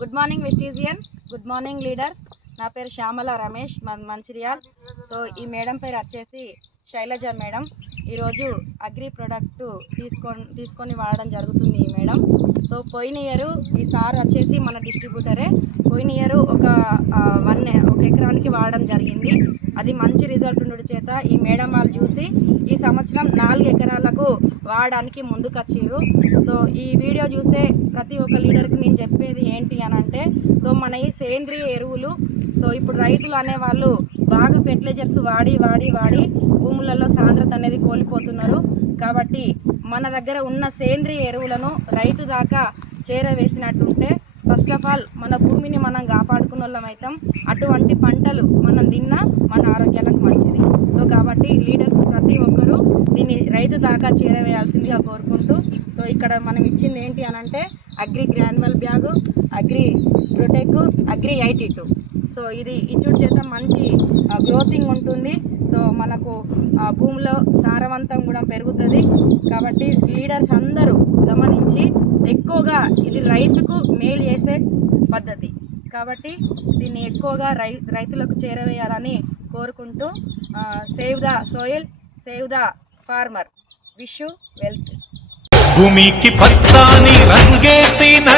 Good morning వెస్టీజియన్స్, good morning leaders. నా పేరు Shyamala Ramesh, Mancherial. So ఈ మేడం పేరు వచ్చేసి శైలజ మేడం. ఈరోజు అగ్రి ప్రోడక్ట్ తీసుకొని వాడడం జరుగుతుంది ఈ మేడం. సో పోయిన ఇయర్ ఈ సార్ వచ్చేసి మన డిస్ట్రిబ్యూటరే. పోయిన ఇయర్ ఒక ఎకరానికి వాడడం జరిగింది. అది మంచి రిజల్ట్ ఉండడం చేత ఈ మేడం వాళ్ళు చూసి ఈ సంవత్సరం 4 ఎకరాలకు వాడడానికి ముందుకొచ్చారు. సో ఈ వీడియో చూసే ప్రతి ఒక్క లీడర్కి నేను చెప్పేది ఏంటి అని అంటే, సో మన ఈ సేంద్రియ ఎరువులు, సో ఇప్పుడు రైతులు అనేవాళ్ళు బాగా ఫెర్టిలైజర్స్ వాడి భూములలో సాంద్రత అనేది కోల్పోతున్నారు. కాబట్టి మన దగ్గర ఉన్న సేంద్రియ ఎరువులను రైతు దాకా చేరవేసినట్టుంటే ఫస్ట్ ఆఫ్ ఆల్ మన భూమిని మనం కాపాడుకున్న వాళ్ళం అవుతాం. అటువంటి పంటలు మనం తిన్నా మన ఆరోగ్యాలకు మంచిది. సో కాబట్టి లీడర్స్ ప్రతి ఒక్కరూ దీన్ని రైతు దాకా చేరవేయాల్సిందిగా కోరుకుంటూ, సో ఇక్కడ మనం ఇచ్చింది ఏంటి అని అంటే agri granular bag, agri protect, agri 82. So ఇది ఇచ్చుడు చేత మంచి గ్రోతింగ్ ఉంటుంది. సో మనకు భూమిలో సారవంతం కూడా పెరుగుతుంది. కాబట్టి లీడర్స్ అందరూ గమనించి ఎక్కువగా ఇది రైతుకు మేలు చేసే పద్ధతి కాబట్టి దీన్ని ఎక్కువగా రైతులకు చేరవేయాలని కోరుకుంటూ, save the soil, save the farmer. Wish you wealth. భూమికి పచ్చాని రంగేసిన